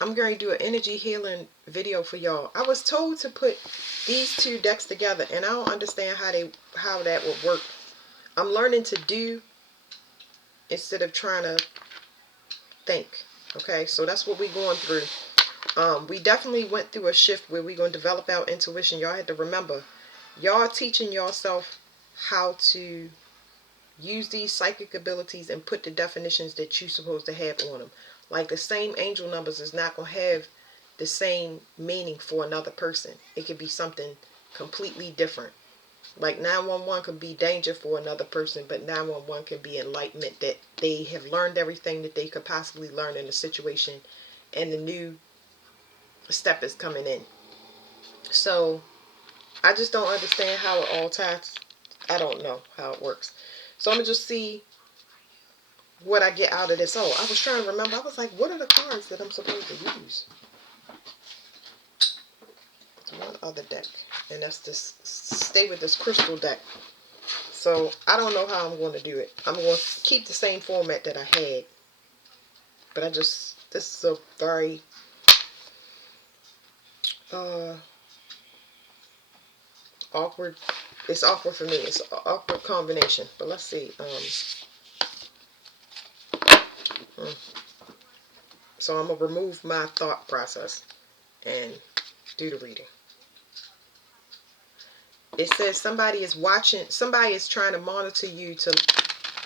I'm going to do an energy healing video for y'all. I was told to put these two decks together, and I don't understand how that would work. I'm learning to do instead of trying to think. Okay, so that's what we're going through. We definitely went through a shift where we're going to develop our intuition. Y'all had to remember, y'all teaching yourself how to use these psychic abilities and put the definitions that you're supposed to have on them. Like the same angel numbers is not going to have the same meaning for another person. It could be something completely different. Like 911 could be danger for another person, but 911 can be enlightenment, that they have learned everything that they could possibly learn in the situation, and the new step is coming in. So I just don't understand how it all ties. I don't know how it works. So I'm going to just see what I get out of this. Oh, I was trying to remember. I was like, what are the cards that I'm supposed to use? One other deck. And that's this, stay with this crystal deck. So I don't know how I'm going to do it. I'm going to keep the same format that I had. But this is a very awkward, it's awkward for me. It's an awkward combination. But let's see. So I'm going to remove my thought process and do the reading. It says somebody is watching, somebody is trying to monitor you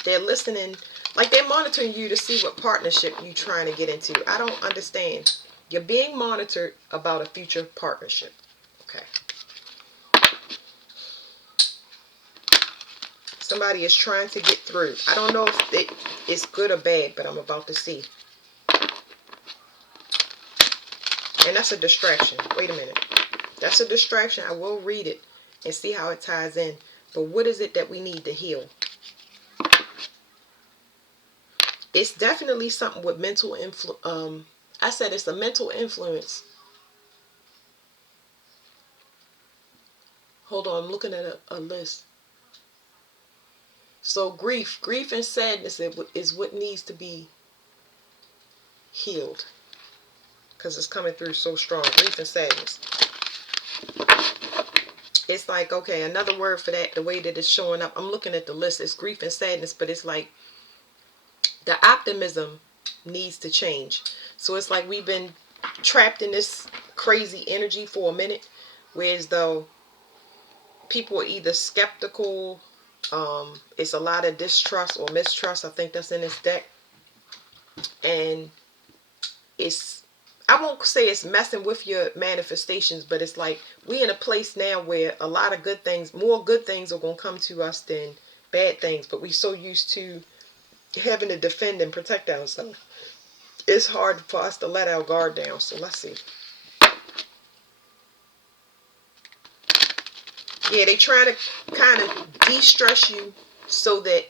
they're listening, like they're monitoring you to see what partnership you're trying to get into. I don't understand. You're being monitored about a future partnership. Okay. Somebody is trying to get through. I don't know if it's good or bad, but I'm about to see. And that's a distraction. Wait a minute. That's a distraction. I will read it and see how it ties in. But what is it that we need to heal? It's definitely something with mental influence. I said it's a mental influence. Hold on, I'm looking at a list. So grief and sadness is what needs to be healed. Because it's coming through so strong. Grief and sadness. It's like, okay, another word for that, the way that it's showing up. I'm looking at the list. It's grief and sadness, but it's like the optimism needs to change. So it's like we've been trapped in this crazy energy for a minute, whereas though people are either skeptical, it's a lot of distrust or mistrust. I think that's in this deck. And I won't say it's messing with your manifestations, but it's like we in a place now where a lot of good things, more good things are going to come to us than bad things. But we're so used to having to defend and protect ourselves. It's hard for us to let our guard down. So let's see. Yeah, they try to kind of de-stress you so that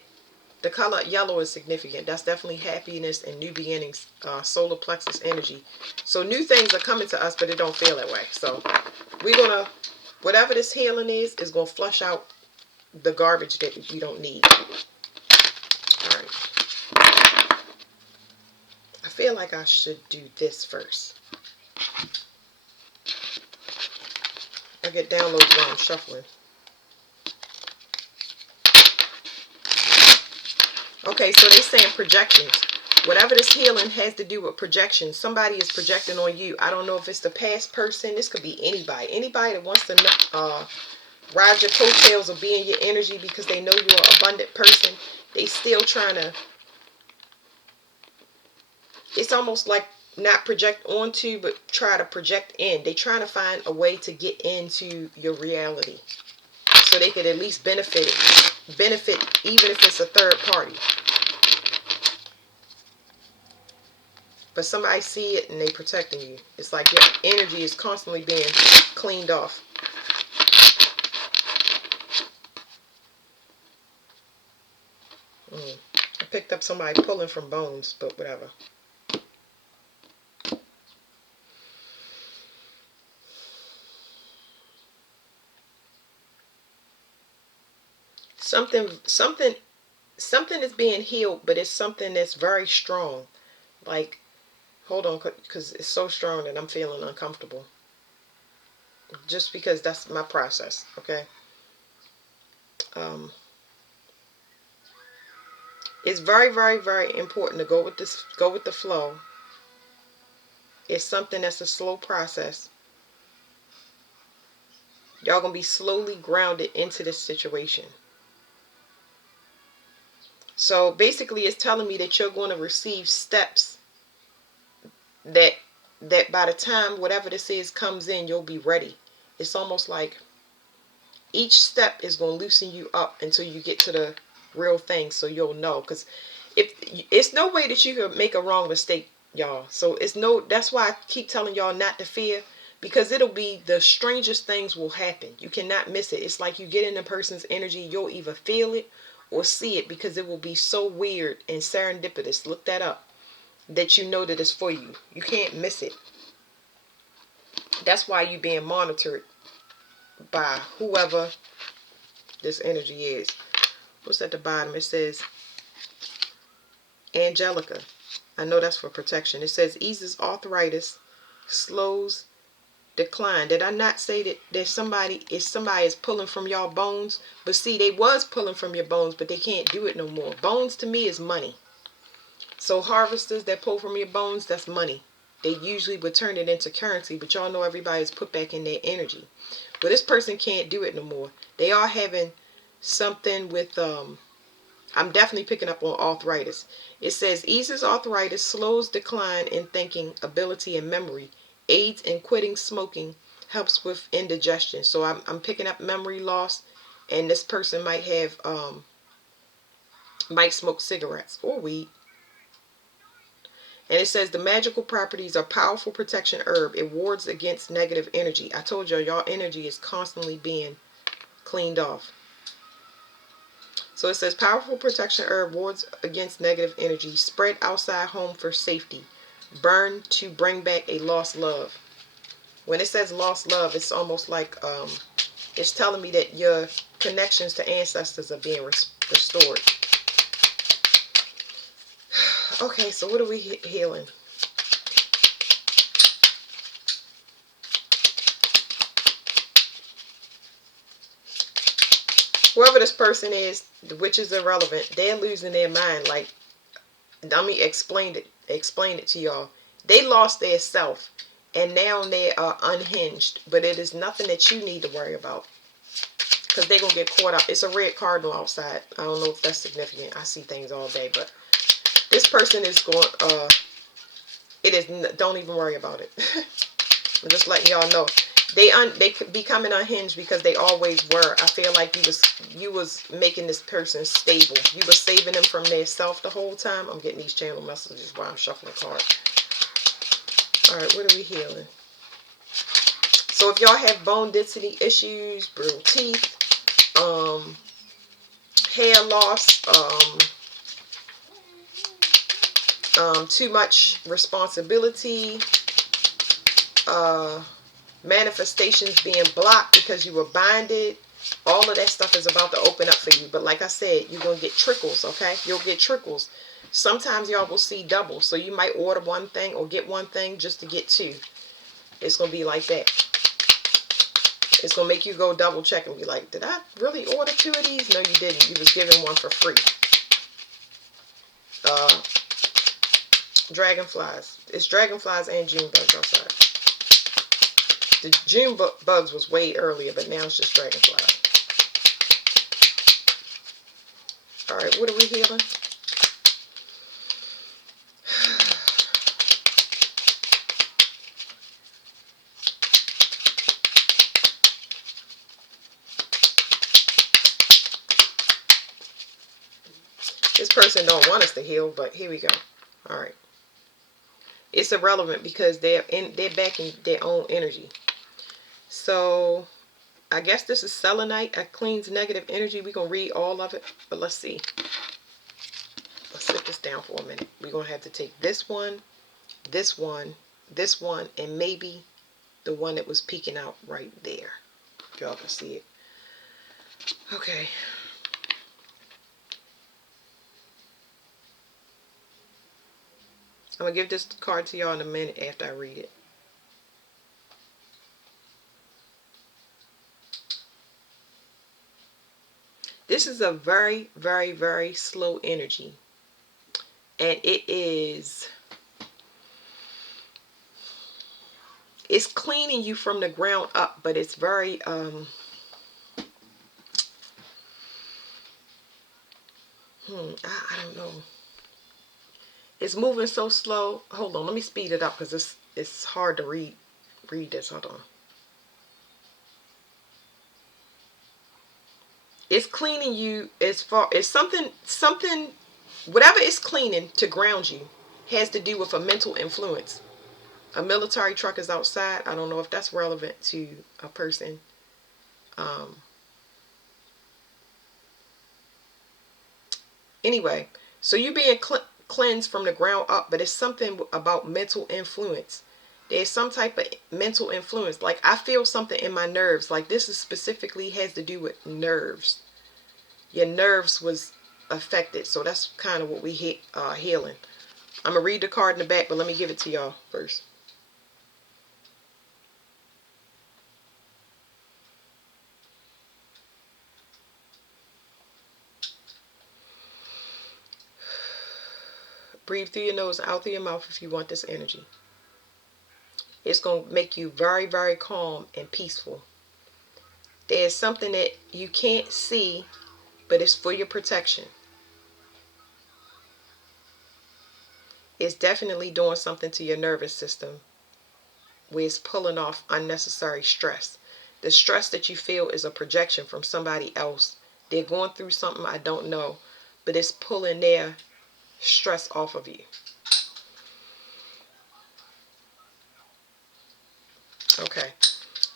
the color yellow is significant. That's definitely happiness and new beginnings, solar plexus energy. So new things are coming to us, but it don't feel that way. So we're going to, whatever this healing is going to flush out the garbage that we don't need. All right. I feel like I should do this first. I get downloads while I'm shuffling. Okay, so they're saying projections. Whatever this healing has to do with projections, somebody is projecting on you. I don't know if it's the past person. This could be anybody. Anybody that wants to ride your coattails or be in your energy because they know you're an abundant person. They still trying to, it's almost like not project onto, but try to project in. They trying to find a way to get into your reality so they could at least benefit even if it's a third party. But somebody see it and they protecting you. It's like your energy is constantly being cleaned off. I picked up somebody pulling from bones, but whatever. Something is being healed, but it's something that's very strong. Like Hold on, because it's so strong that I'm feeling uncomfortable. Just because that's my process, okay? Um, it's very, very, very important to go with this, go with the flow. It's something that's a slow process. Y'all gonna be slowly grounded into this situation. So basically, it's telling me that you're going to receive steps that by the time whatever this is comes in, you'll be ready. It's almost like each step is going to loosen you up until you get to the real thing, so you'll know. Because if it's no way that you can make a wrong mistake, y'all. So it's no, that's why I keep telling y'all not to fear, because it'll be the strangest things will happen. You cannot miss it. It's like you get in a person's energy, you'll either feel it or see it, because it will be so weird and serendipitous. Look that up, that you know that it's for you. You can't miss it. That's why you're being monitored by whoever this energy is. What's at the bottom? It says Angelica. I know that's for protection. It says eases arthritis, slows decline. Did I not say that there's somebody is pulling from y'all bones? But see, they was pulling from your bones, but they can't do it no more. Bones to me is money. So harvesters that pull from your bones, that's money. They usually would turn it into currency, but y'all know everybody's put back in their energy. But this person can't do it no more. They are having something with I'm definitely picking up on arthritis. It says eases arthritis, slows decline in thinking, ability, and memory, aids in quitting smoking, helps with indigestion. So I'm picking up memory loss, and this person might have might smoke cigarettes or weed. And it says the magical properties are powerful protection herb. It wards against negative energy. I told y'all energy is constantly being cleaned off. So it says powerful protection herb wards against negative energy. Spread outside home for safety. Burn to bring back a lost love. When it says lost love, it's almost like it's telling me that your connections to ancestors are being restored. Okay, so what are we healing? Whoever this person is, which is irrelevant, they're losing their mind. Like, let me explain it to y'all. They lost their self, and now they are unhinged. But it is nothing that you need to worry about, because they're gonna get caught up. It's a red cardinal outside. I don't know if that's significant. I see things all day, but this person is going. It is. Don't even worry about it. I'm just letting y'all know. They becoming unhinged because they always were. I feel like you was making this person stable. You were saving them from their self the whole time. I'm getting these channel messages while I'm shuffling cards. All right, what are we healing? So if y'all have bone density issues, brittle teeth, hair loss, too much responsibility, manifestations being blocked because you were binded, all of that stuff is about to open up for you. But like I said, you're going to get trickles, okay? You'll get trickles. Sometimes y'all will see double. So you might order one thing or get one thing just to get two. It's going to be like that. It's going to make you go double check and be like, did I really order two of these? No, you didn't. You was given one for free. Dragonflies. It's dragonflies and June bugs outside. The June bugs was way earlier, but now it's just dragonflies. All right, what are we healing? This person don't want us to heal, but here we go. All right. It's irrelevant because they're back in their own energy. So I guess this is selenite. It cleans negative energy. We're going to read all of it, but let's see. Let's sit this down for a minute. We're going to have to take this one, this one, this one, and maybe the one that was peeking out right there. Y'all can see it. Okay. I'm going to give this card to y'all in a minute after I read it. This is a very, very, very slow energy. And it's cleaning you from the ground up, but it's very, I don't know. It's moving so slow. Hold on, let me speed it up because it's hard to read this. Hold on. It's cleaning you as far as something, whatever it's cleaning to ground you has to do with a mental influence. A military truck is outside. I don't know if that's relevant to a person. Anyway, so you're being cleansed from the ground up, but it's something about mental influence. There's some type of mental influence. Like I feel something in my nerves. Like this is specifically has to do with nerves. Your nerves was affected. So that's kind of what we healing. I'm going to read the card in the back, but let me give it to y'all first. Breathe through your nose and out through your mouth if you want this energy. It's going to make you very, very calm and peaceful. There's something that you can't see, but it's for your protection. It's definitely doing something to your nervous system where it's pulling off unnecessary stress. The stress that you feel is a projection from somebody else. They're going through something I don't know, but it's pulling their stress off of you. Okay.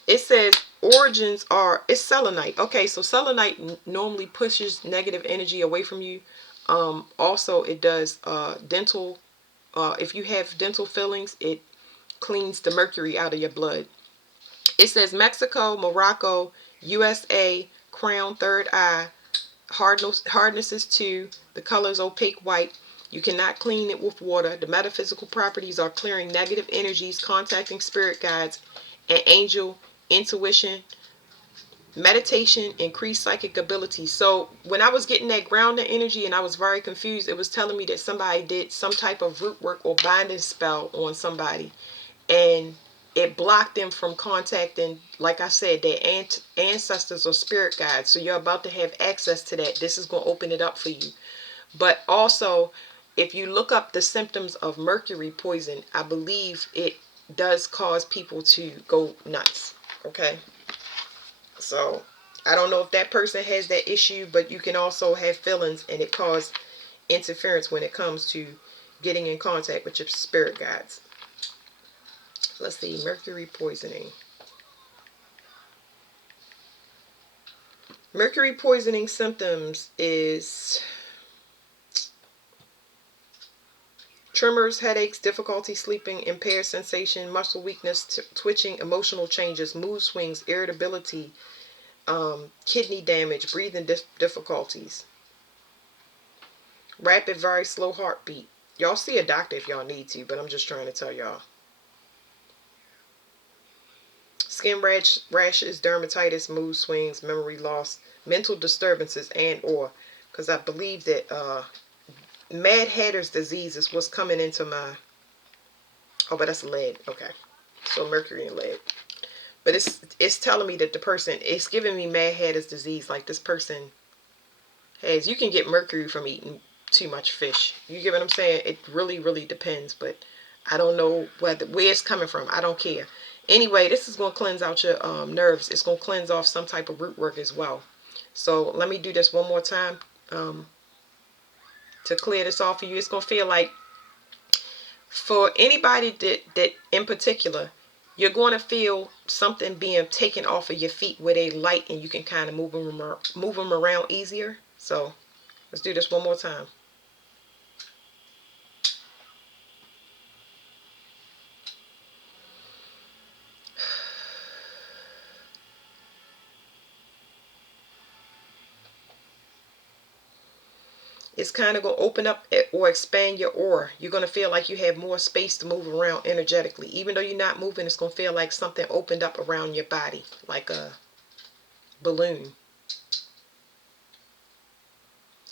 It says origins are, it's selenite. Okay, so selenite normally pushes negative energy away from you. Also, it does dental, if you have dental fillings, it cleans the mercury out of your blood. It says Mexico, Morocco, USA, crown, third eye, hardness is 2, the color is opaque white. You cannot clean it with water. The metaphysical properties are clearing negative energies, contacting spirit guides, and angel intuition, meditation, increased psychic abilities. So when I was getting that grounding energy and I was very confused, it was telling me that somebody did some type of root work or binding spell on somebody, and it blocked them from contacting, like I said, their ancestors or spirit guides. So you're about to have access to that. This is going to open it up for you. But also, if you look up the symptoms of mercury poison, I believe it does cause people to go nuts. Okay. So I don't know if that person has that issue, but you can also have feelings and it causes interference when it comes to getting in contact with your spirit guides. Let's see, mercury poisoning. Mercury poisoning symptoms is tremors, headaches, difficulty sleeping, impaired sensation, muscle weakness, twitching, emotional changes, mood swings, irritability, kidney damage, breathing difficulties, rapid, very slow heartbeat. Y'all see a doctor if y'all need to, but I'm just trying to tell y'all. Skin rashes, dermatitis, mood swings, memory loss, mental disturbances, and or, because I believe that Mad Hatter's disease is what's coming into my, oh, but that's lead. Okay. So mercury and lead. But it's telling me that the person, it's giving me Mad Hatter's disease. Like this person has, you can get mercury from eating too much fish. You get what I'm saying? It really, really depends. But I don't know where it's coming from. I don't care. Anyway, this is going to cleanse out your nerves. It's going to cleanse off some type of root work as well. So let me do this one more time to clear this off for you. It's going to feel like, for anybody that in particular, you're going to feel something being taken off of your feet where they light and you can kind of move them around easier. So let's do this one more time. It's kind of going to open up or expand your aura. You're going to feel like you have more space to move around energetically. Even though you're not moving, it's going to feel like something opened up around your body, like a balloon.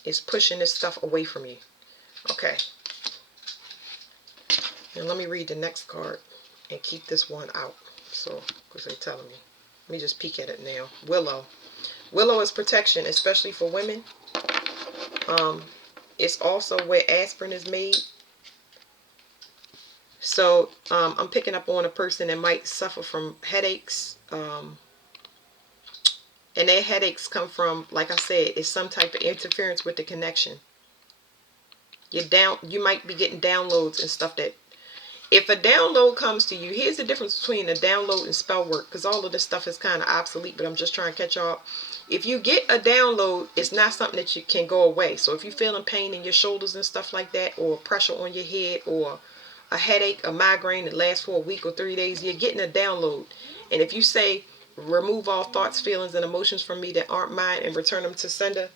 It's pushing this stuff away from you. Okay. And let me read the next card and keep this one out. So, because they're telling me. Let me just peek at it now. Willow. Willow is protection, especially for women. It's also where aspirin is made. So I'm picking up on a person that might suffer from headaches. And their headaches come from, like I said, it's some type of interference with the connection. You might be getting downloads and stuff that, if a download comes to you, here's the difference between a download and spell work, because all of this stuff is kind of obsolete, but I'm just trying to catch y'all up. If you get a download, it's not something that you can go away. So if you're feeling pain in your shoulders and stuff like that, or pressure on your head, or a headache, a migraine that lasts for a week or 3 days, you're getting a download. And if you say, remove all thoughts, feelings, and emotions from me that aren't mine and return them to sender,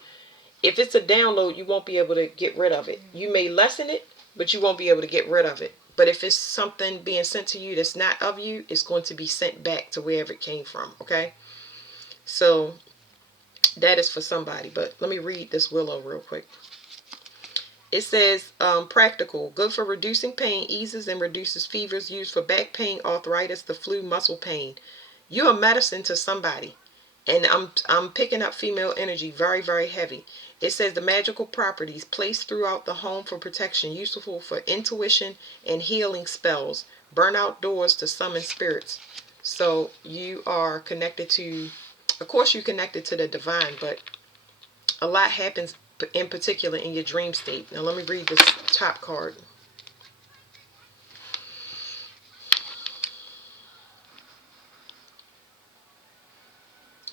if it's a download, you won't be able to get rid of it. You may lessen it, but you won't be able to get rid of it. But if it's something being sent to you that's not of you, it's going to be sent back to wherever it came from, okay? So that is for somebody. But let me read this Willow real quick. It says, practical, good for reducing pain, eases and reduces fevers, used for back pain, arthritis, the flu, muscle pain. You're a medicine to somebody. And I'm picking up female energy very, very heavy. It says the magical properties placed throughout the home for protection, useful for intuition and healing spells. Burn out doors to summon spirits. So you are connected to, of course you're connected to the divine, but a lot happens in particular in your dream state. Now let me read this top card.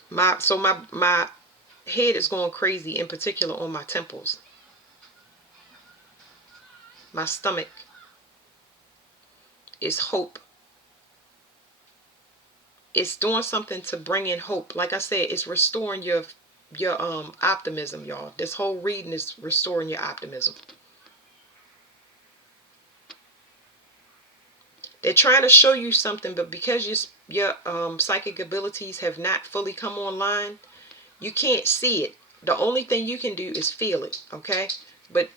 My head is going crazy, in particular on my temples, my stomach. Is hope. It's doing something to bring in hope. Like I said, it's restoring your optimism, y'all. This whole reading is restoring your optimism. They're trying to show you something, but because your psychic abilities have not fully come online, you can't see it. The only thing you can do is feel it, okay? But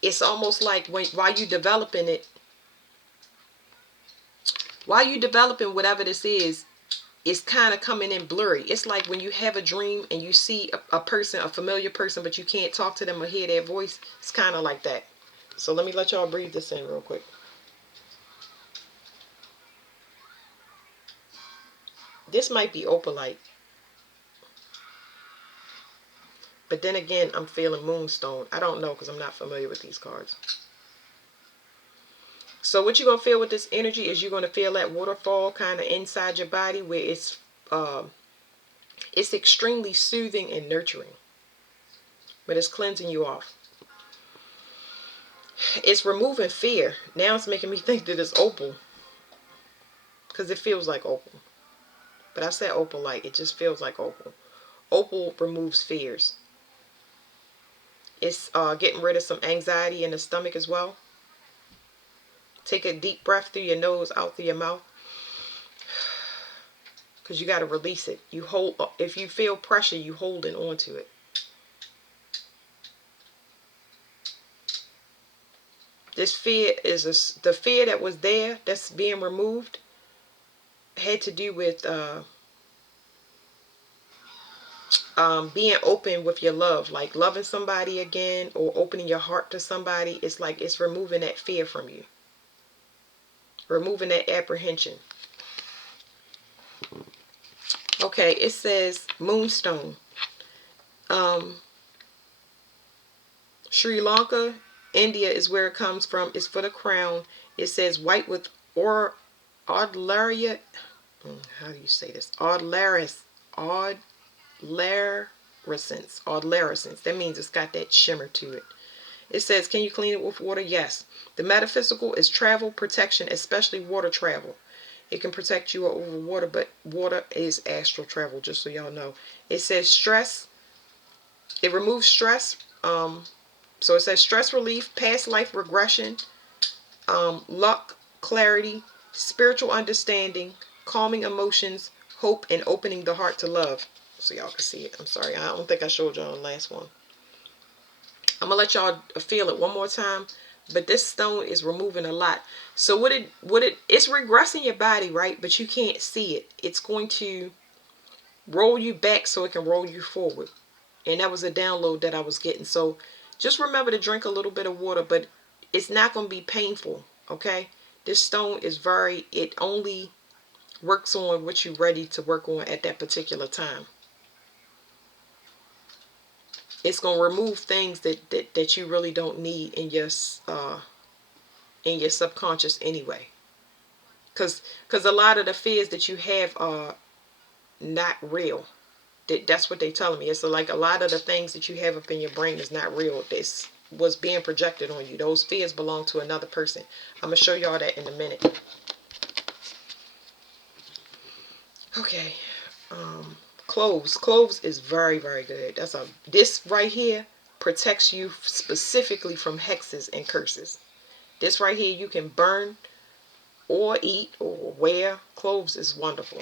it's almost like while you developing it, while you developing whatever this is, it's kind of coming in blurry. It's like when you have a dream and you see a person, a familiar person, but you can't talk to them or hear their voice. It's kind of like that. So let me let y'all breathe this in real quick. This might be opalite. But then again, I'm feeling moonstone. I don't know because I'm not familiar with these cards. So what you're going to feel with this energy is you're going to feel that waterfall kind of inside your body where it's extremely soothing and nurturing. But it's cleansing you off. It's removing fear. Now it's making me think that it's opal. Because it feels like opal. But I said opalite. It just feels like opal. Opal removes fears. It's getting rid of some anxiety in the stomach as well. Take a deep breath through your nose, out through your mouth. Because you got to release it. You hold. If you feel pressure, you holding on to it. This fear is the fear that was there, that's being removed, had to do with being open with your love, like loving somebody again or opening your heart to somebody. It's like it's removing that fear from you, removing that apprehension. Okay, it says moonstone. Sri Lanka, India is where it comes from. It's for the crown. It says white with Audlaria. How do you say this? Audlariscence. That means it's got that shimmer to it. It says, can you clean it with water? Yes. The metaphysical is travel protection, especially water travel. It can protect you over water, but water is astral travel, just so y'all know. It says stress. It removes stress. So it says stress relief, past life regression, luck, clarity, spiritual understanding, calming emotions, hope, and opening the heart to love. So y'all can see it. I'm sorry, I don't think I showed y'all the last one. I'm gonna let y'all feel it one more time. But this stone is removing a lot. So it's regressing your body, right? But you can't see it. It's going to roll you back so it can roll you forward. And that was a download that I was getting. So just remember to drink a little bit of water, but it's not going to be painful, okay? This stone is it only works on what you're ready to work on at that particular time. It's going to remove things that you really don't need in your subconscious anyway. Because a lot of the fears that you have are not real. That's what they're telling me. It's like a lot of the things that you have up in your brain is not real. This was being projected on you. Those fears belong to another person. I'm going to show y'all that in a minute. Okay. Cloves. Cloves is very, very good. This right here protects you specifically from hexes and curses. This right here you can burn or eat or wear. Cloves is wonderful.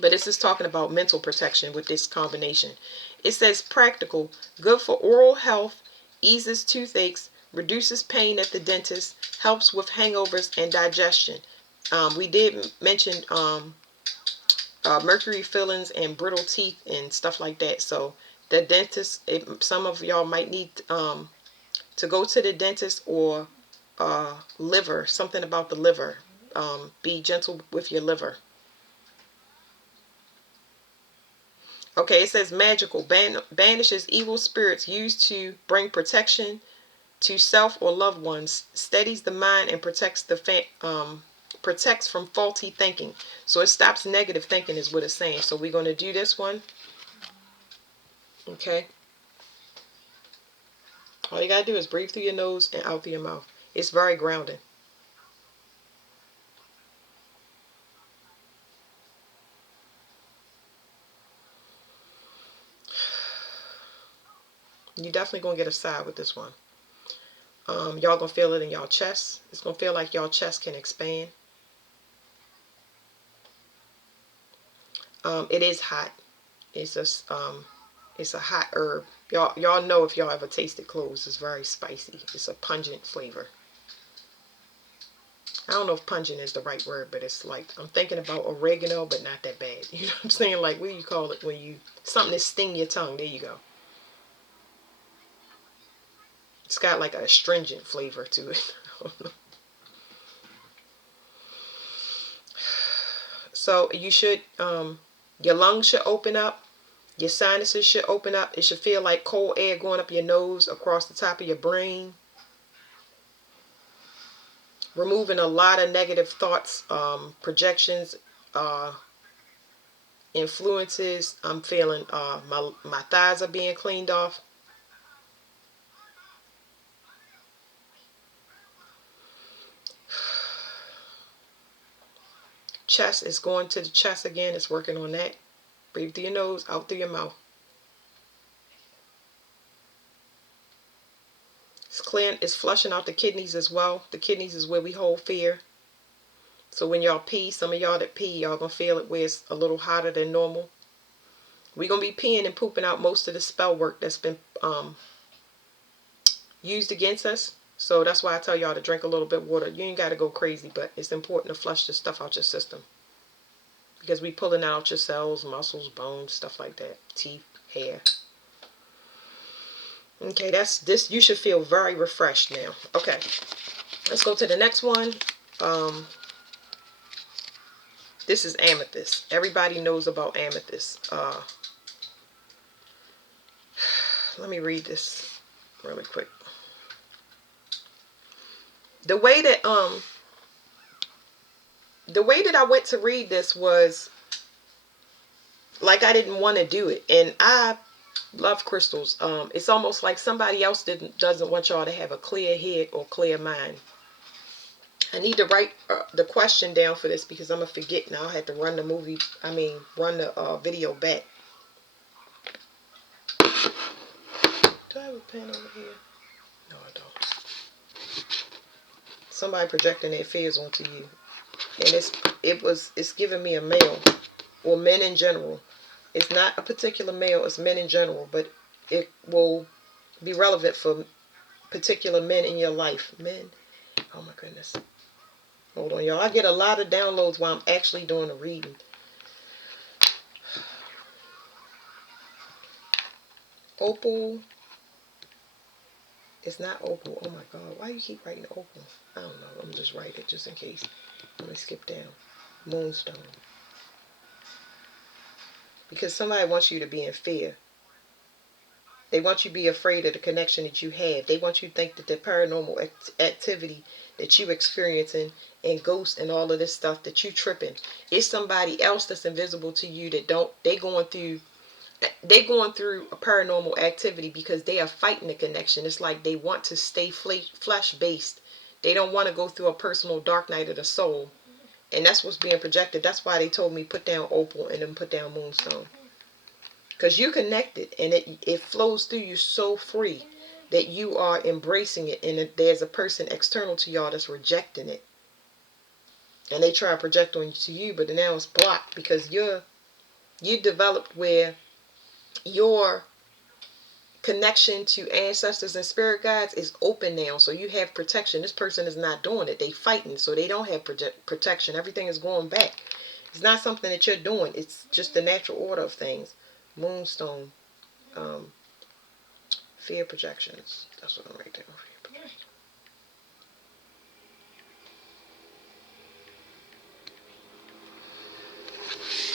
But this is talking about mental protection with this combination. It says practical, good for oral health, eases toothaches, reduces pain at the dentist, helps with hangovers and digestion. We did mention mercury fillings and brittle teeth and stuff like that. So the dentist, some of y'all might need to go to the dentist, or liver, something about the liver. Be gentle with your liver. Okay, it says magical, banishes evil spirits used to bring protection to self or loved ones, steadies the mind, and protects protects from faulty thinking. So it stops negative thinking is what it's saying. So we're going to do this one. Okay. All you got to do is breathe through your nose and out through your mouth. It's very grounding. You're definitely going to get a sigh with this one. Y'all going to feel it in y'all chest. It's going to feel like y'all chest can expand. It is hot. It's a hot herb. Y'all know if y'all ever tasted cloves, it's very spicy. It's a pungent flavor. I don't know if pungent is the right word, but it's like, I'm thinking about oregano, but not that bad. You know what I'm saying? Like, what do you call it when something that sting your tongue? There you go. It's got like a astringent flavor to it. So you should, your lungs should open up. Your sinuses should open up. It should feel like cold air going up your nose across the top of your brain. Removing a lot of negative thoughts, projections, influences. I'm feeling my thighs are being cleaned off. Chest is going to the chest again. It's working on that. Breathe through your nose, out through your mouth. It's flushing out the kidneys as well. The kidneys is where we hold fear. So when y'all pee, some of y'all that pee, y'all gonna feel it where it's a little hotter than normal. We're gonna be peeing and pooping out most of the spell work that's been used against us. So that's why I tell y'all to drink a little bit of water. You ain't gotta go crazy, but it's important to flush the stuff out your system. Because we pulling out your cells, muscles, bones, stuff like that. Teeth, hair. Okay, that's this. You should feel very refreshed now. Okay, let's go to the next one. This is amethyst. Everybody knows about amethyst. Let me read this really quick. The way that I went to read this was like I didn't want to do it, and I love crystals. It's almost like somebody else doesn't want y'all to have a clear head or clear mind. I need to write the question down for this because I'm gonna forget now. I had to run the run the video back. Do I have a pen over here? No, I don't. Somebody projecting their fears onto you. And it's giving me a male. Or men in general. It's not a particular male, it's men in general. But it will be relevant for particular men in your life. Men. Oh my goodness. Hold on, y'all. I get a lot of downloads while I'm actually doing the reading. Opal. It's not opal. Oh my God. Why do you keep writing opal? I don't know. I'm going to just write it just in case. Let me skip down. Moonstone. Because somebody wants you to be in fear. They want you to be afraid of the connection that you have. They want you to think that the paranormal activity that you experiencing and ghosts and all of this stuff that you tripping, it's somebody else that's invisible to you that don't, they going through a paranormal activity because they are fighting the connection. It's like they want to stay flesh based. They don't want to go through a personal dark night of the soul. And that's what's being projected. That's why they told me put down opal and then put down moonstone. Because you're connected and it flows through you so free that you are embracing it. And there's a person external to y'all that's rejecting it. And they try to project on to you, but now it's blocked because you developed where your connection to ancestors and spirit guides is open now, so you have protection. This person is not doing it. They fighting, so they don't have protection. Everything is going back. It's not something that you're doing. It's just the natural order of things. Moonstone. Fear projections. That's what I'm writing down. Fear projections.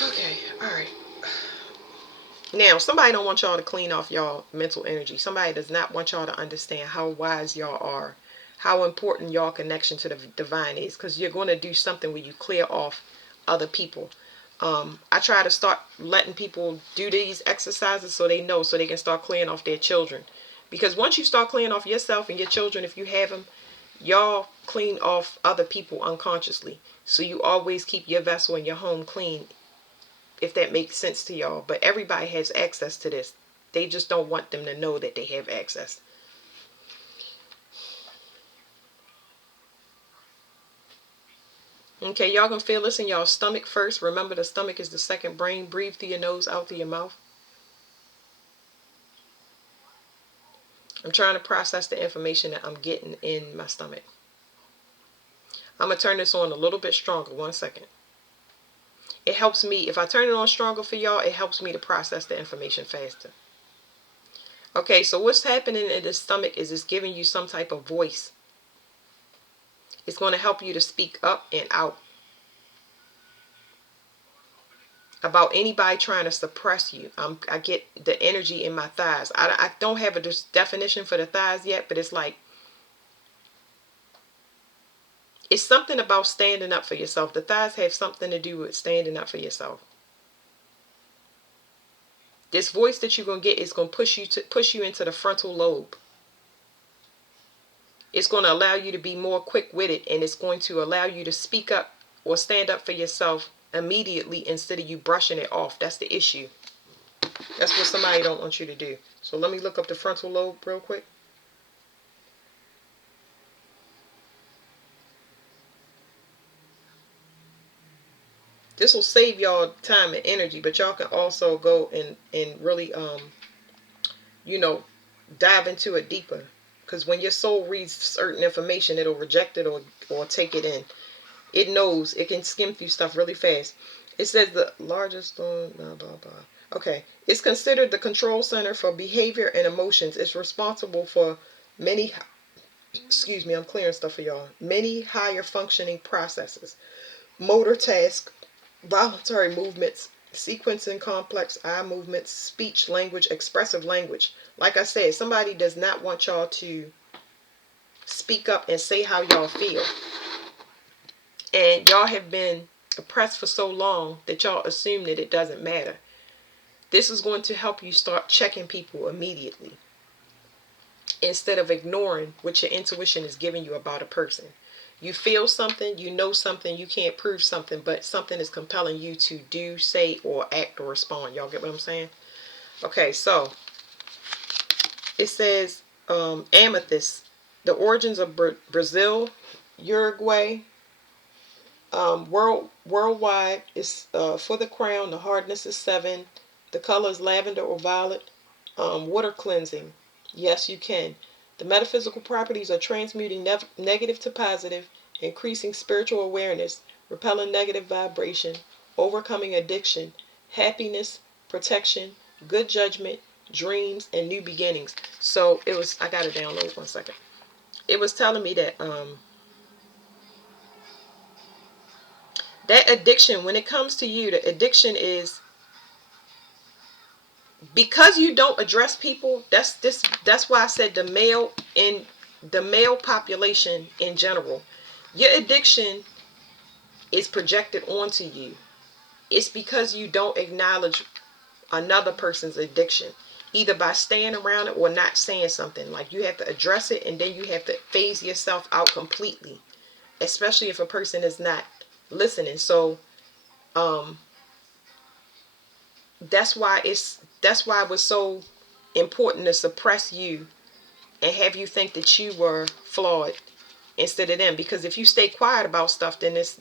Okay, alright. Now, somebody don't want y'all to clean off y'all mental energy. Somebody does not want y'all to understand how wise y'all are. How important y'all connection to the divine is. Because you're going to do something where you clear off other people. I try to start letting people do these exercises so they know, so they can start clearing off their children. Because once you start clearing off yourself and your children, if you have them, y'all clean off other people unconsciously. So you always keep your vessel and your home clean, if that makes sense to y'all. But everybody has access to this. They just don't want them to know that they have access. Okay, y'all can feel this in y'all stomach first. Remember, the stomach is the second brain. Breathe through your nose, out through your mouth. I'm trying to process the information that I'm getting in my stomach. I'm going to turn this on a little bit stronger. 1 second. It helps me. If I turn it on stronger for y'all, it helps me to process the information faster. Okay, so what's happening in the stomach is it's giving you some type of voice. It's going to help you to speak up and out about anybody trying to suppress you. I get the energy in my thighs. I don't have a definition for the thighs yet, but it's like, it's something about standing up for yourself. The thighs have something to do with standing up for yourself. This voice that you're going to get is going to push you into the frontal lobe. It's going to allow you to be more quick-witted, and it's going to allow you to speak up or stand up for yourself immediately instead of you brushing it off. That's the issue. That's what somebody don't want you to do. So let me look up the frontal lobe real quick. This will save y'all time and energy, but y'all can also go and really dive into it deeper. Because when your soul reads certain information, it'll reject it or take it in. It knows. It can skim through stuff really fast. It says the largest, blah, blah, blah. Okay. It's considered the control center for behavior and emotions. It's responsible for many, excuse me, I'm clearing stuff for y'all. Many higher functioning processes. Motor task, voluntary movements, sequencing complex eye movements, speech, language, expressive language. Like I said, somebody does not want y'all to speak up and say how y'all feel. And y'all have been oppressed for so long that y'all assume that it doesn't matter. This is going to help you start checking people immediately, instead of ignoring what your intuition is giving you about a person. You feel something, you know something, you can't prove something, but something is compelling you to do, say, or act or respond. Y'all get what I'm saying? Okay, so it says Amethyst. The origins of Brazil, Uruguay, worldwide is for the crown. The hardness is 7. The color is lavender or violet. Water cleansing. Yes, you can. The metaphysical properties are transmuting negative to positive, increasing spiritual awareness, repelling negative vibration, overcoming addiction, happiness, protection, good judgment, dreams, and new beginnings. So it was, I got to download 1 second. It was telling me that that addiction, when it comes to you, the addiction is because you don't address people. That's why I said the male population in general, your addiction is projected onto you. It's because you don't acknowledge another person's addiction, either by staying around it or not saying something. Like, you have to address it, and then you have to phase yourself out completely, especially if a person is not listening. So that's why it was so important to suppress you and have you think that you were flawed instead of them. Because if you stay quiet about stuff, then it's,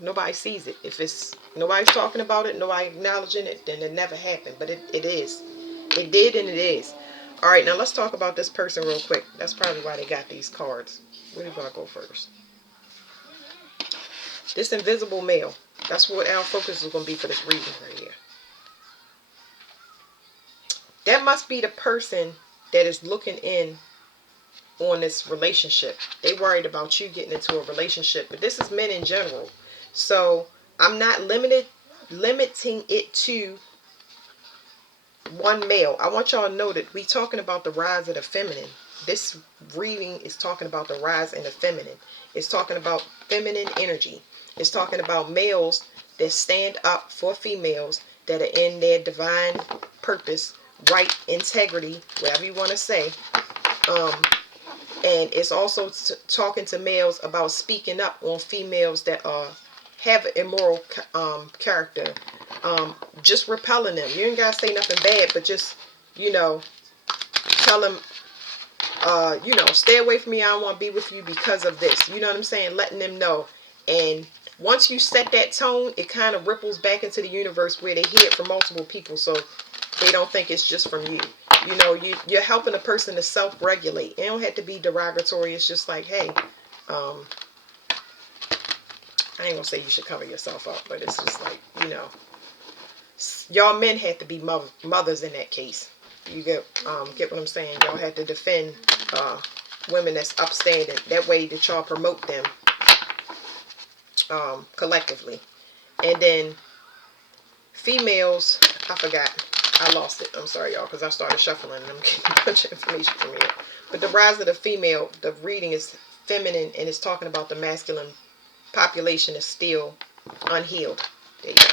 nobody sees it. If it's nobody's talking about it, nobody acknowledging it, then it never happened. But it is. It did, and it is. All right, now let's talk about this person real quick. That's probably why they got these cards. Where are you going to go first? This invisible male. That's what our focus is going to be for this reading right here. That must be the person that is looking in on this relationship. They worried about you getting into a relationship, but this is men in general. So I'm not limiting it to one male. I want y'all to know that we talking about the rise of the feminine. This reading is talking about the rise in the feminine. It's talking about feminine energy. It's talking about males that stand up for females that are in their divine purpose, right, integrity, whatever you want to say. And it's also talking to males about speaking up on females that have immoral character. Just repelling them. You ain't gotta say nothing bad, but just, tell them, stay away from me. I don't want to be with you because of this. You know what I'm saying? Letting them know. And once you set that tone, it kind of ripples back into the universe where they hear it from multiple people, so they don't think it's just from you. You're helping a person to self-regulate. It don't have to be derogatory. It's just like, hey, I ain't gonna say you should cover yourself up, but it's just like, y'all men have to be mothers in that case. You get what I'm saying? Y'all have to defend women that's upstanding. That way that y'all promote them collectively. And then females, I forgot. I lost it. I'm sorry, y'all, because I started shuffling and I'm getting a bunch of information from here. But the rise of the female, the reading is feminine, and it's talking about the masculine population is still unhealed. There you go.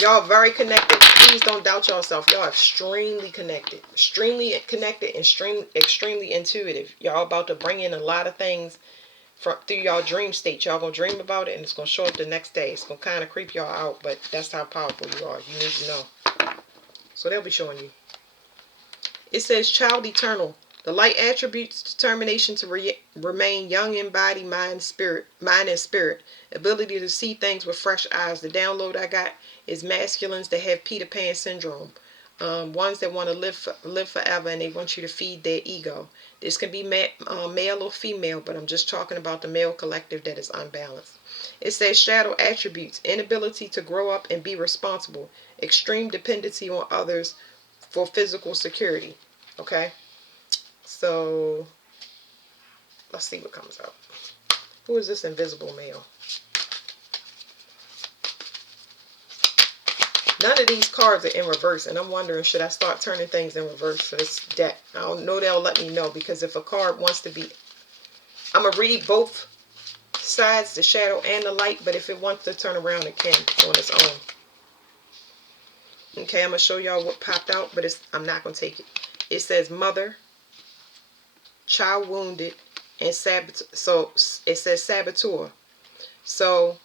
Y'all very connected. Please don't doubt yourself. Y'all extremely connected. Extremely connected and extremely intuitive. Y'all about to bring in a lot of things through y'all dream state. Y'all gonna dream about it and it's gonna show up the next day. It's gonna kind of creep y'all out, but that's how powerful you are. You need to know. So they'll be showing you. It says, child eternal. The light attributes determination to remain young in body, mind, and spirit. Ability to see things with fresh eyes. The download I got is masculines that have Peter Pan syndrome. Ones that want to live forever and they want you to feed their ego. This can be male or female, but I'm just talking about the male collective that is unbalanced. It says shadow attributes. Inability to grow up and be responsible. Extreme dependency on others for physical security. Okay? So, let's see what comes out. Who is this invisible male? None of these cards are in reverse, and I'm wondering, should I start turning things in reverse for this deck? I don't know, they'll let me know, because if a card wants to be... I'm going to read both sides, the shadow and the light, but if it wants to turn around, it can on its own. Okay, I'm going to show y'all what popped out, but I'm not going to take it. It says mother, child wounded, and so it says saboteur. So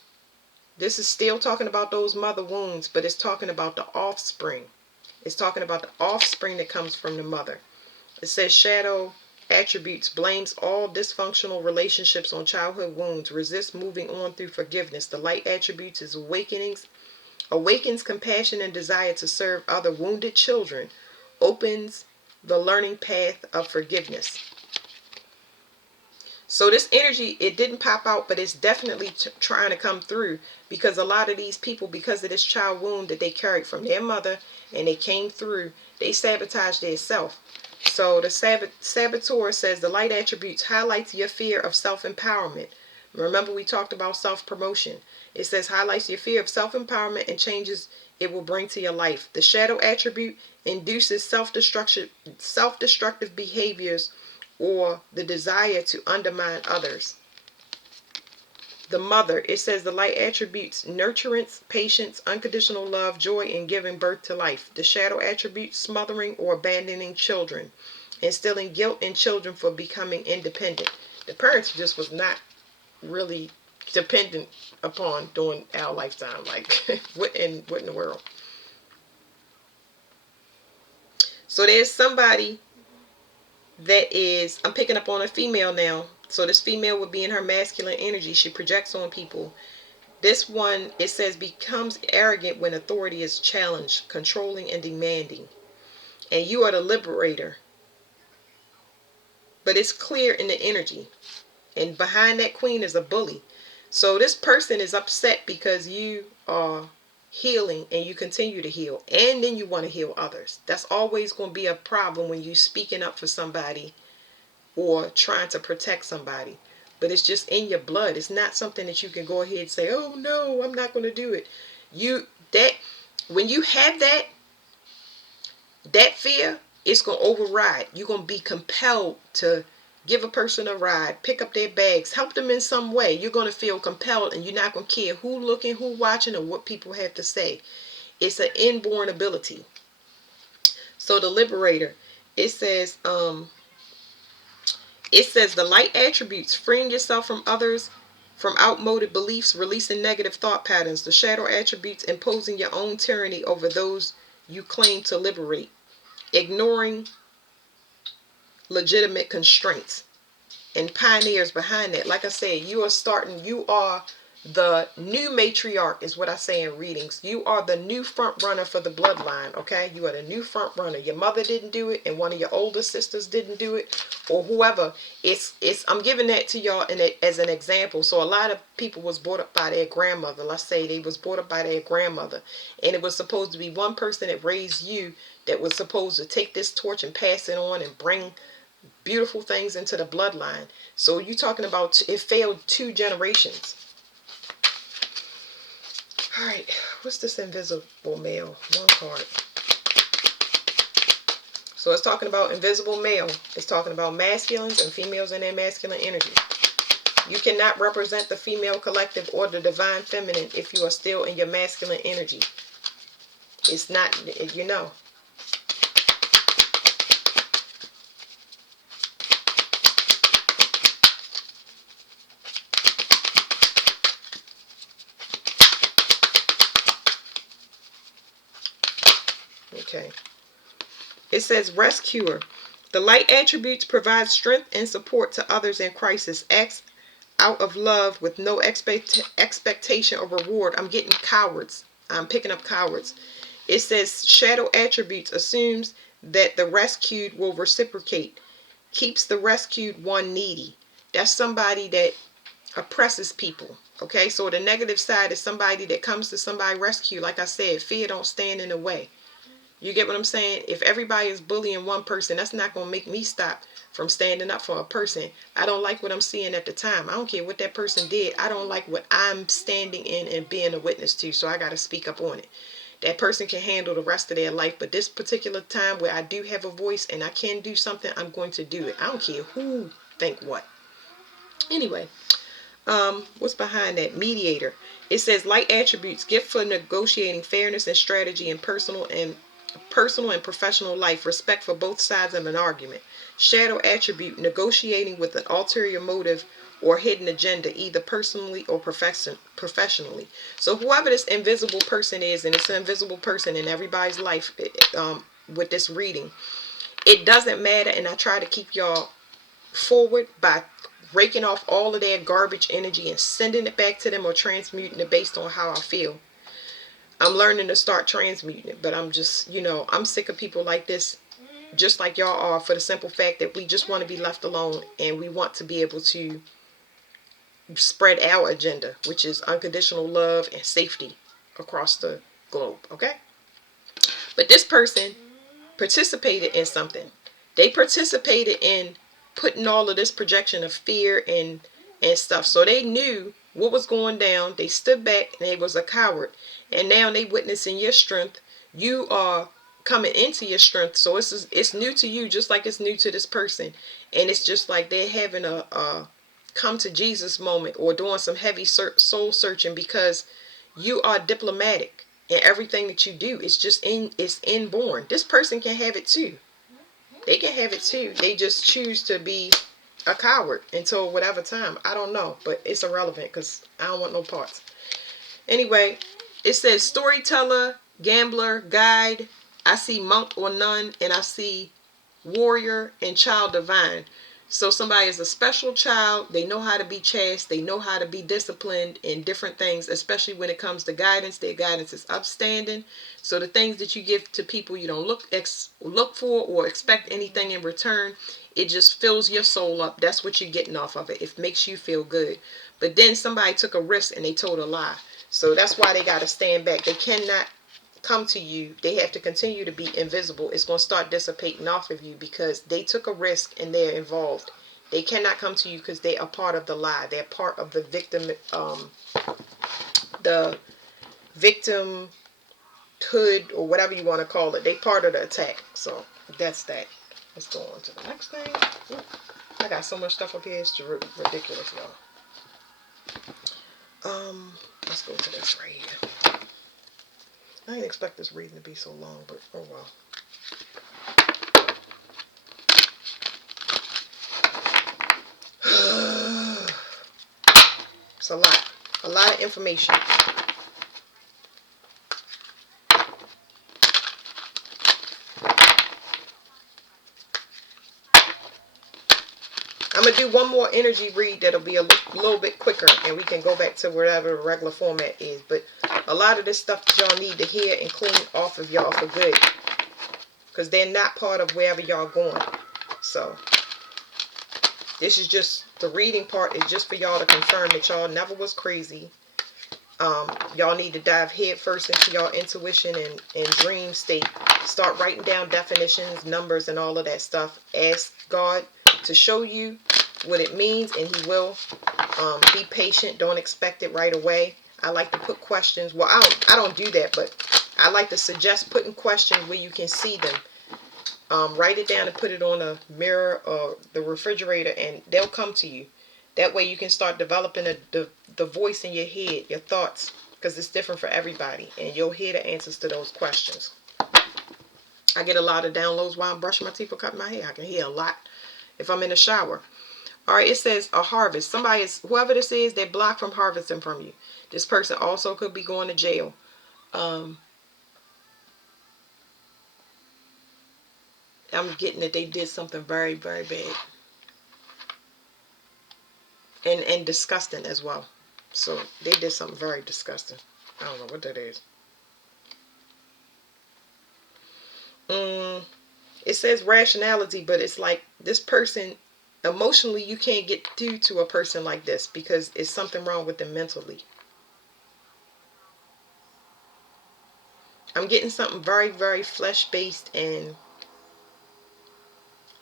this is still talking about those mother wounds, but it's talking about the offspring. It's talking about the offspring that comes from the mother. It says shadow attributes blames all dysfunctional relationships on childhood wounds, resists moving on through forgiveness. The light attributes is awakens compassion and desire to serve other wounded children, opens the learning path of forgiveness. So this energy, it didn't pop out, but it's definitely trying to come through, because a lot of these people, because of this child wound that they carried from their mother and they came through, they sabotaged their self. So the saboteur says the light attributes highlights your fear of self-empowerment. Remember, we talked about self-promotion. It says highlights your fear of self-empowerment and changes it will bring to your life. The shadow attribute induces self-destructive behaviors or the desire to undermine others. The mother, it says the light attributes nurturance, patience, unconditional love, joy in giving birth to life. The shadow attributes smothering or abandoning children, instilling guilt in children for becoming independent. The parents just was not really dependent upon during our lifetime. Like, what in the world? So there's somebody that is, I'm picking up on a female now. So this female would be in her masculine energy. She projects on people. This one, it says, becomes arrogant when authority is challenged, controlling and demanding. And you are the liberator. But it's clear in the energy. And behind that queen is a bully. So this person is upset because you are healing and you continue to heal. And then you want to heal others. That's always going to be a problem when you're speaking up for somebody or trying to protect somebody. But it's just in your blood. It's not something that you can go ahead and say, oh no, I'm not going to do it. When you have that fear, it's going to override. You're going to be compelled to give a person a ride, pick up their bags, help them in some way. You're going to feel compelled, and you're not going to care who looking, who watching, or what people have to say. It's an inborn ability. So the liberator, it says the light attributes, freeing yourself from others, from outmoded beliefs, releasing negative thought patterns. The shadow attributes, imposing your own tyranny over those you claim to liberate, ignoring legitimate constraints. And pioneers behind that. Like I said, you are the new matriarch, is what I say in readings. You are the new front runner for the bloodline, okay? You are the new front runner. Your mother didn't do it, and one of your older sisters didn't do it, or whoever. I'm giving that to y'all as an example. So a lot of people was brought up by their grandmother. Let's say they was brought up by their grandmother, and it was supposed to be one person that raised you that was supposed to take this torch and pass it on and bring beautiful things into the bloodline. So you're talking about it failed 2 generations. All right, what's this invisible male? One card. So it's talking about invisible male. It's talking about masculines and females in their masculine energy. You cannot represent the female collective or the divine feminine if you are still in your masculine energy. It's not, you know. Okay. It says rescuer. The light attributes provide strength and support to others in crisis. Acts out of love with no expectation or reward. I'm getting cowards. I'm picking up cowards. It says shadow attributes assumes that the rescued will reciprocate. Keeps the rescued one needy. That's somebody that oppresses people. Okay, so the negative side is somebody that comes to somebody rescue. Like I said, fear don't stand in the way. You get what I'm saying? If everybody is bullying one person, that's not going to make me stop from standing up for a person. I don't like what I'm seeing at the time. I don't care what that person did. I don't like what I'm standing in and being a witness to. So I got to speak up on it. That person can handle the rest of their life. But this particular time where I do have a voice and I can do something, I'm going to do it. I don't care who think what. Anyway, what's behind that? Mediator. It says light attributes, gift for negotiating fairness and strategy in personal and personal and professional life, respect for both sides of an argument. Shadow attribute, negotiating with an ulterior motive or hidden agenda, either personally or professionally. So whoever this invisible person is, and it's an invisible person in everybody's life, with this reading, it doesn't matter. And I try to keep y'all forward by raking off all of their garbage energy and sending it back to them, or transmuting it based on how I feel. I'm learning to start transmuting it, but I'm just, I'm sick of people like this, just like y'all are, for the simple fact that we just want to be left alone, and we want to be able to spread our agenda, which is unconditional love and safety across the globe. Okay? But this person participated in something. They participated in putting all of this projection of fear and stuff. So they knew what was going down. They stood back and they was a coward. And now they witnessing your strength. You are coming into your strength. So it's new to you, just like it's new to this person. And it's just like they're having a come to Jesus moment, or doing some heavy soul searching, because you are diplomatic in everything that you do. It's inborn. This person can have it too. They can have it too. They just choose to be a coward until whatever time. I don't know, but it's irrelevant because I don't want no parts. Anyway, it says storyteller, gambler, guide. I see monk or nun, and I see warrior and child divine. So somebody is a special child. They know how to be chaste. They know how to be disciplined in different things, especially when it comes to guidance. Their guidance is upstanding. So the things that you give to people, you don't look for or expect anything in return. It just fills your soul up. That's what you're getting off of it. It makes you feel good. But then somebody took a risk and they told a lie. So that's why they got to stand back. They cannot come to you. They have to continue to be invisible. It's going to start dissipating off of you because they took a risk and they're involved. They cannot come to you because they are part of the lie. They're part of the victimhood, or whatever you want to call it. They part of the attack. So that's that. Let's go on to the next thing. Ooh, I got so much stuff up here. It's ridiculous, y'all. Let's go to this right here. I didn't expect this reading to be so long, but oh well. It's a lot of information. I'm going to do one more energy read that'll be a little bit quicker, and we can go back to whatever the regular format is. But a lot of this stuff that y'all need to hear and clean off of y'all for good, because they're not part of wherever y'all going. So this is just, the reading part is just for y'all to confirm that y'all never was crazy. Y'all need to dive head first into y'all intuition and dream state. Start writing down definitions, numbers, and all of that stuff. Ask God to show you what it means, and He will. Be patient. Don't expect it right away. I like to put questions. Well, I don't do that, but I like to suggest putting questions where you can see them. Write it down and put it on a mirror or the refrigerator, and they'll come to you. That way you can start developing the voice in your head, your thoughts, because it's different for everybody, and you'll hear the answers to those questions. I get a lot of downloads while I'm brushing my teeth or cutting my hair. I can hear a lot if I'm in the shower. All right, it says a harvest. Somebody is, whoever this is, they're blocked from harvesting from you. This person also could be going to jail. I'm getting that they did something very, very bad. And disgusting as well. So they did something very disgusting. I don't know what that is. It says rationality, but it's like this person, emotionally, you can't get through to a person like this because it's something wrong with them mentally. I'm getting something very, very flesh-based, and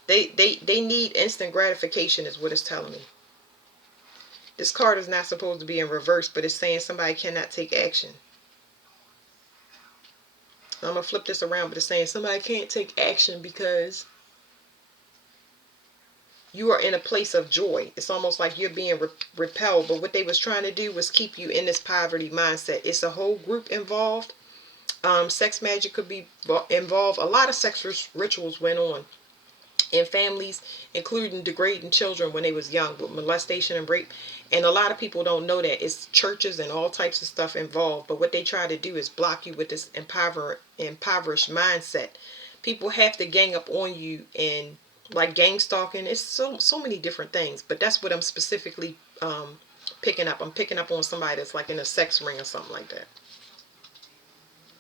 they need instant gratification is what it's telling me. This card is not supposed to be in reverse, but it's saying somebody cannot take action. I'm going to flip this around, but it's saying somebody can't take action because you are in a place of joy. It's almost like you're being repelled, but what they was trying to do was keep you in this poverty mindset. It's a whole group involved. Sex magic could be involved. A lot of sex rituals went on in families, including degrading children when they was young with molestation and rape. And a lot of people don't know that. It's churches and all types of stuff involved. But what they try to do is block you with this impoverished mindset. People have to gang up on you, and like gang stalking. It's so many different things. But that's what I'm specifically picking up. I'm picking up on somebody that's like in a sex ring or something like that.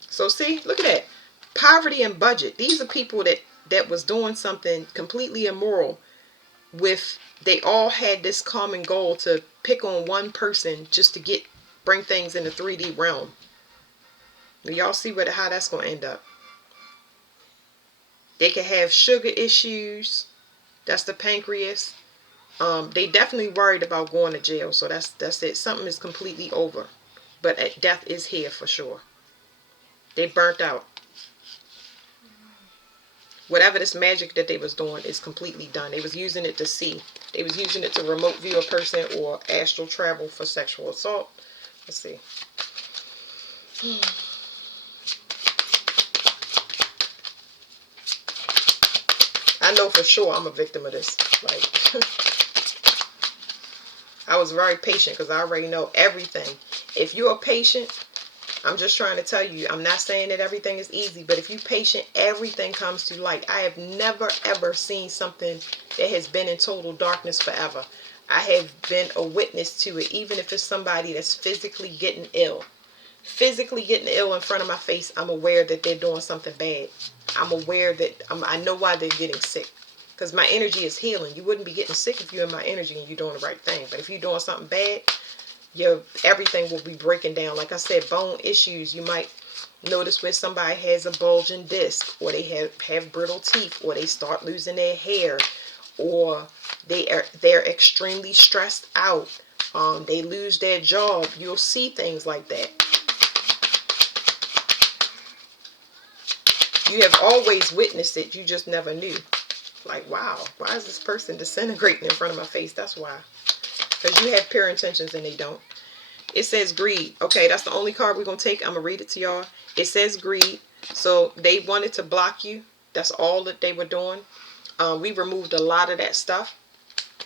So see, look at that. Poverty and budget. These are people that was doing something completely immoral. With they all had this common goal to pick on one person just to bring things in the 3D realm. Y'all see how that's going to end up. They could have sugar issues. That's the pancreas. They definitely worried about going to jail. So that's it. Something is completely over. But death is here for sure. They burnt out. Whatever this magic that they was doing is completely done. They was using it to see. They was using it to remote view a person or astral travel for sexual assault. Let's see. I know for sure I'm a victim of this. Like, I was very patient because I already know everything. If you're patient, I'm just trying to tell you, I'm not saying that everything is easy, but if you're patient, everything comes to light. I have never, ever seen something that has been in total darkness forever. I have been a witness to it, even if it's somebody that's physically getting ill. Physically getting ill in front of my face, I'm aware that they're doing something bad. I'm aware that I know why they're getting sick. Because my energy is healing. You wouldn't be getting sick if you're in my energy and you're doing the right thing. But if you're doing something bad, everything will be breaking down. Like I said, bone issues. You might notice where somebody has a bulging disc, or they have brittle teeth, or they start losing their hair, or they're extremely stressed out. They lose their job. You'll see things like that. You have always witnessed it. You just never knew. Like, wow, why is this person disintegrating in front of my face? That's why. Because you have pure intentions and they don't. It says greed. Okay, that's the only card we're going to take. I'm going to read it to y'all. It says greed. So they wanted to block you. That's all that they were doing. We removed a lot of that stuff.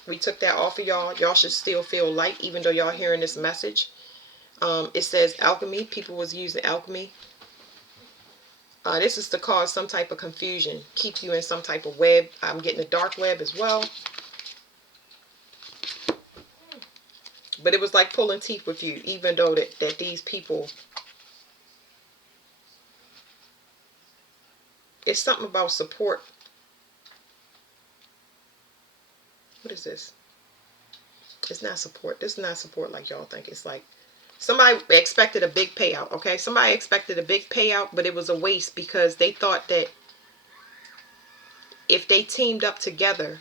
We took that off of y'all. Y'all should still feel light even though y'all hearing this message. It says alchemy. People was using alchemy. This is to cause some type of confusion. Keep you in some type of web. I'm getting a dark web as well. But it was like pulling teeth with you, even though that these people... It's something about support. What is this? It's not support. This is not support like y'all think. It's like somebody expected a big payout, okay? Somebody expected a big payout, but it was a waste because they thought that if they teamed up together,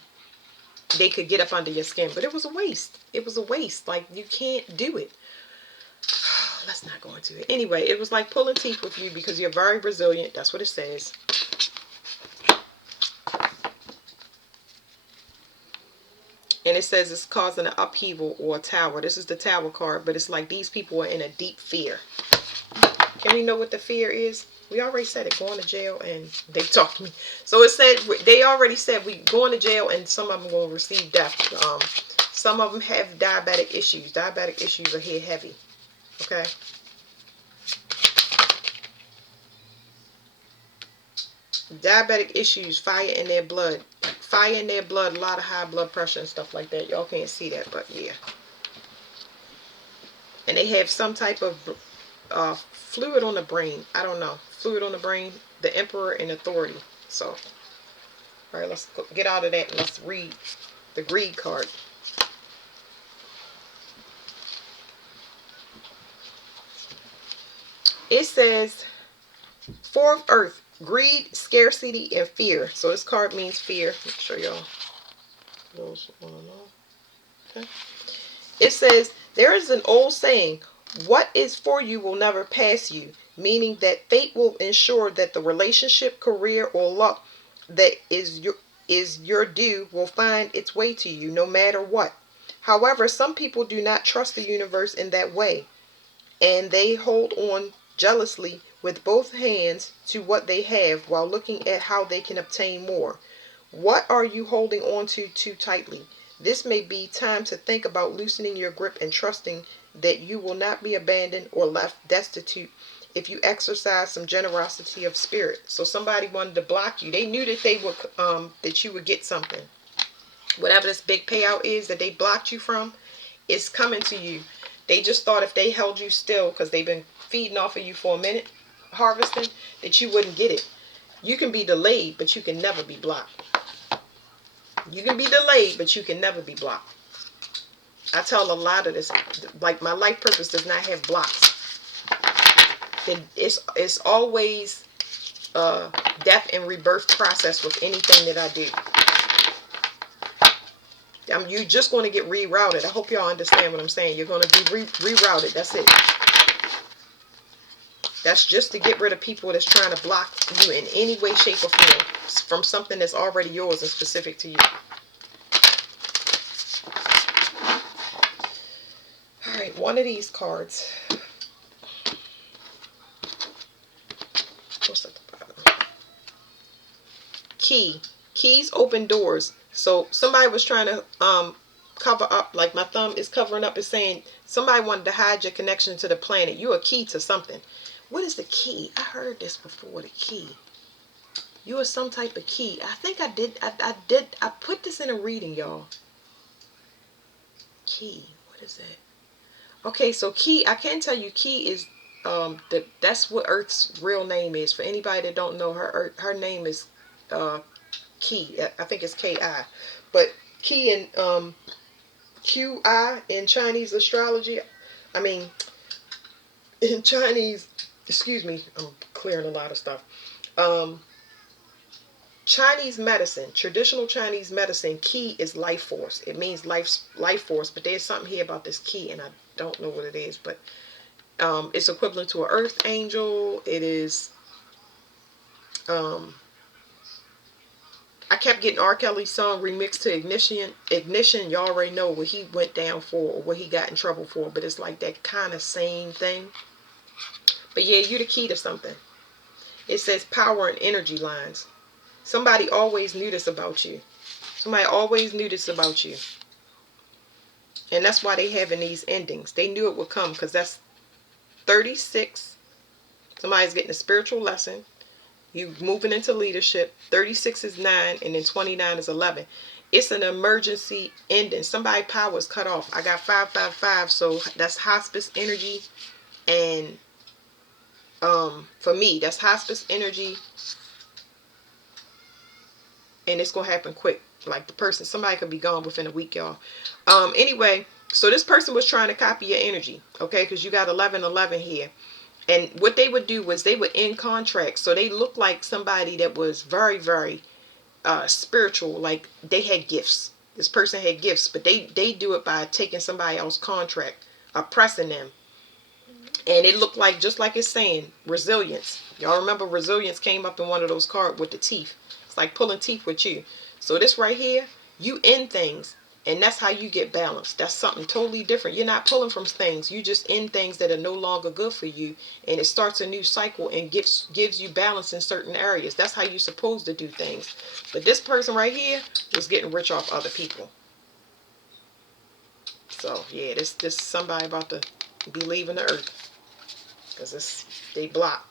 they could get up under your skin. But it was a waste. It was a waste. Like, you can't do it. Let's not go into it. Anyway, it was like pulling teeth with you because you're very resilient. That's what it says. And it says it's causing an upheaval or a tower. This is the tower card, but it's like these people are in a deep fear. Can we know what the fear is? We already said it, going to jail, and they talked to me. So it said, they already said we going to jail, and some of them going to receive death. Some of them have diabetic issues. Diabetic issues are here heavy. Okay. Diabetic issues, fire in their blood. Fire in their blood, a lot of high blood pressure and stuff like that. Y'all can't see that, but yeah. And they have some type of fluid on the brain. I don't know. Fluid on the brain. The Emperor and Authority. So, all right, let's get out of that and let's read the greed card. It says, Fourth Earth, greed, scarcity, and fear. So this card means fear. Let me show y'all. Okay. It says, there is an old saying, what is for you will never pass you, meaning that fate will ensure that the relationship, career, or luck that is your due will find its way to you no matter what. However, some people do not trust the universe in that way, and they hold on jealously with both hands to what they have while looking at how they can obtain more. What are you holding on to too tightly? This may be time to think about loosening your grip and trusting that you will not be abandoned or left destitute if you exercise some generosity of spirit. So somebody wanted to block you. They knew that they would that you would get something. Whatever this big payout is that they blocked you from, it's coming to you. They just thought if they held you still, because they've been feeding off of you for a minute, harvesting, that you wouldn't get it. You can be delayed, but you can never be blocked. You can be delayed, but you can never be blocked. I tell a lot of this, like my life purpose does not have blocks. It's always a death and rebirth process with anything that I do. You're just going to get rerouted. I hope y'all understand what I'm saying. You're going to be rerouted. That's it. That's just to get rid of people that's trying to block you in any way, shape, or form from something that's already yours and specific to you. Alright, one of these cards. What's at the bottom? Key. Keys open doors. So somebody was trying to cover up, like my thumb is covering up, is saying somebody wanted to hide your connection to the planet. You're a key to something. What is the key? I heard this before, the key. You are some type of key. I think I put this in a reading, y'all. Key. What is that? Okay, so key, I can tell you key is that's what Earth's real name is. For anybody that don't know, her name is Key. I think it's Ki. But key in Qi in Chinese astrology. I mean, in Chinese, excuse me, I'm clearing a lot of stuff. Chinese medicine, traditional Chinese medicine, key is life force. It means life force, but there's something here about this key, and I don't know what it is, but it's equivalent to an earth angel. It is, I kept getting R. Kelly's song remixed to Ignition. Y'all already know what he went down for or what he got in trouble for, but it's like that kind of same thing. But yeah, you're the key to something. It says power and energy lines. Somebody always knew this about you. Somebody always knew this about you. And that's why they having these endings. They knew it would come, because that's 36. Somebody's getting a spiritual lesson. You moving into leadership. 36 is 9, and then 29 is 11. It's an emergency ending. Somebody's power is cut off. I got 555, so that's hospice energy. And for me, that's hospice energy. And it's going to happen quick. Like the person, somebody could be gone within a week, y'all. Anyway, so this person was trying to copy your energy, okay? Because you got 1111 here. And what they would do was they would end contracts. So they look like somebody that was very, very spiritual. Like they had gifts. This person had gifts, but they do it by taking somebody else's contract, oppressing them. And it looked like, just like it's saying, resilience. Y'all remember resilience came up in one of those cards with the teeth. It's like pulling teeth with you. So this right here, you end things. And that's how you get balanced. That's something totally different. You're not pulling from things. You just end things that are no longer good for you. And it starts a new cycle and gives you balance in certain areas. That's how you're supposed to do things. But this person right here was getting rich off other people. So yeah, this is somebody about to be leaving the earth. Because they block.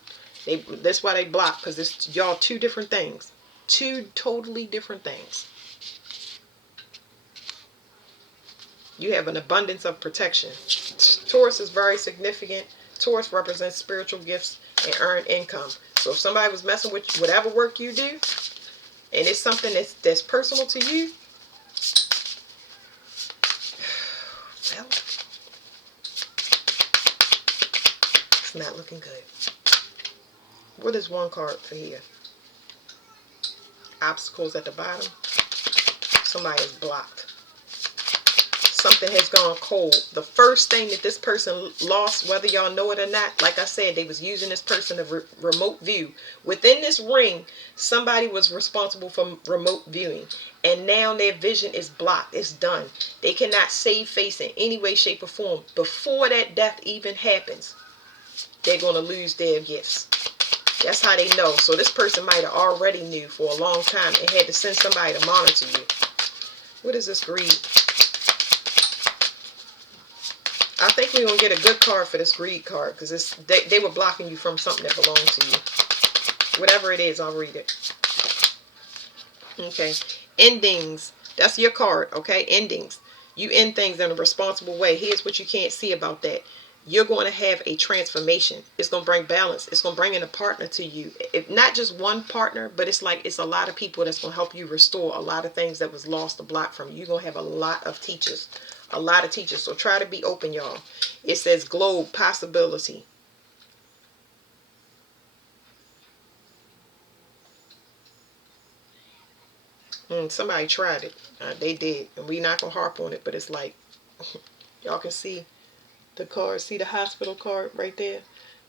That's why they block. Because it's y'all two different things. Two totally different things. You have an abundance of protection. Taurus is very significant. Taurus represents spiritual gifts and earned income. So if somebody was messing with whatever work you do, and it's something that's personal to you, well, it's not looking good. What is one card for here? Obstacles at the bottom. Somebody is blocked. Something has gone cold. The first thing that this person lost, whether y'all know it or not, like I said, they was using this person to remote view. Within this ring, somebody was responsible for remote viewing. And now their vision is blocked. It's done. They cannot save face in any way, shape, or form. Before that death even happens, they're going to lose their gifts. That's how they know. So this person might have already knew for a long time and had to send somebody to monitor you. What is this greed? I think we're going to get a good card for this greed card, because they were blocking you from something that belonged to you. Whatever it is, I'll read it. Okay. Endings. That's your card, okay? Endings. You end things in a responsible way. Here's what you can't see about that. You're going to have a transformation. It's going to bring balance. It's going to bring in a partner to you. If not just one partner, but it's like it's a lot of people that's going to help you restore a lot of things that was lost or blocked from you. You're going to have a lot of teachers. A lot of teachers. So try to be open, y'all. It says globe, possibility. Somebody tried it. They did. And we're not going to harp on it, but it's like, y'all can see the card. See the hospital card right there?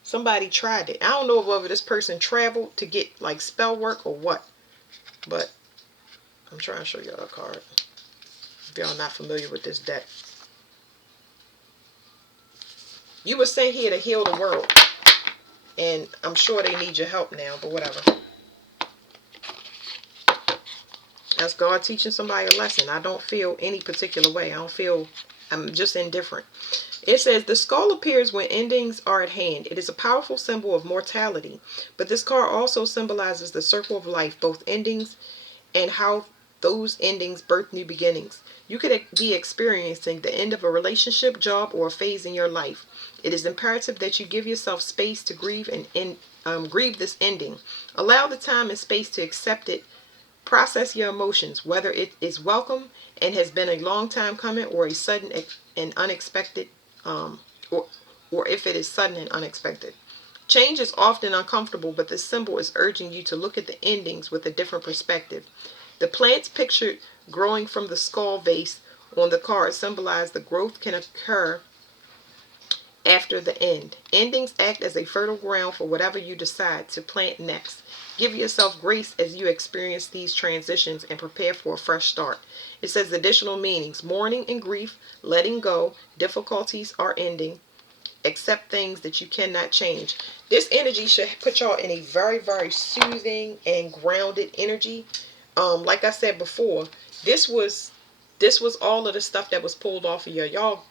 Somebody tried it. I don't know whether this person traveled to get like spell work or what. But I'm trying to show y'all a card. If y'all not familiar with this deck. You were sent here to heal the world. And I'm sure they need your help now, but whatever. That's God teaching somebody a lesson. I don't feel any particular way. I'm just indifferent. It says, the skull appears when endings are at hand. It is a powerful symbol of mortality. But this card also symbolizes the circle of life, both endings and how those endings birth new beginnings. You could be experiencing the end of a relationship, job, or a phase in your life. It is imperative that you give yourself space to grieve and grieve this ending. Allow the time and space to accept it. Process your emotions, whether it is welcome and has been a long time coming, or a sudden and unexpected, or if it is sudden and unexpected. Change is often uncomfortable, but this symbol is urging you to look at the endings with a different perspective. The plants pictured growing from the skull vase on the card symbolize the growth can occur after the end. Endings act as a fertile ground for whatever you decide to plant next. Give yourself grace as you experience these transitions and prepare for a fresh start. It says additional meanings: mourning and grief, letting go, difficulties are ending, accept things that you cannot change. This energy should put y'all in a very, very soothing and grounded energy. Like I said before, this was all of the stuff that was pulled off of you.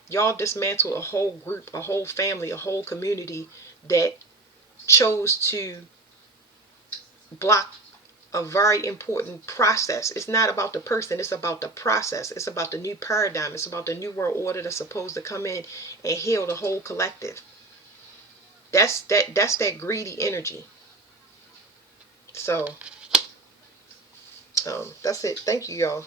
Y'all dismantled a whole group, a whole family, a whole community that chose to block a very important process. It's not about the person, it's about the process. It's about the new paradigm. It's about the new world order that's supposed to come in and heal the whole collective. That's that greedy energy. So that's it. Thank you, y'all.